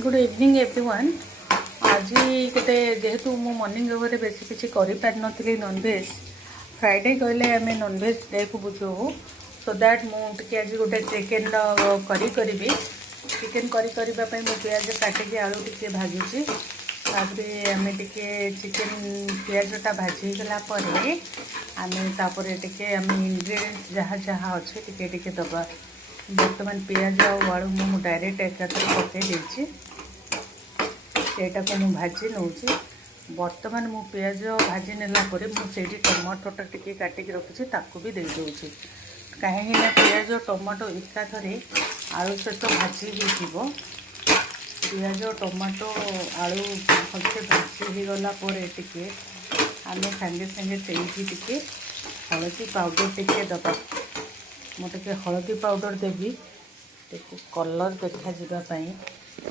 Good evening everyone. आज गोटे जेहेतु मो मॉर्निंग घरे बेसी किसी करी नॉनवेज फ्राइडे कहले आम नॉनवेज डे को बुझू सो दैट मुझे आज गोटे चिकेन करी करी चिकेन करी करने मुझे पियाज काटिकी आलू टे भाजुची आम टे चिकेन पियाजटा भाजीगला आम इनग्रेडिएंट्स जहाँ जहाँ अच्छे टे दबा बर्तमान पियाज आलू मु डायरेक्ट एकाथरे पकई को मुझे भाजी नौ बर्तमान मु पियाज भाजी नेला मुझे टमाटोटा टी काटिक रखी भी दे दूँगी कहीं पियाज टमाटो एकाथरे आलू सहित भाजी हो पियाज टमाटो आलू भलसे भाजी हो गला टे आम सांगे सांगे टे हलदी पाउडर टे दबा मुझे हलदी पाउडर देवी कलर देखा जावाई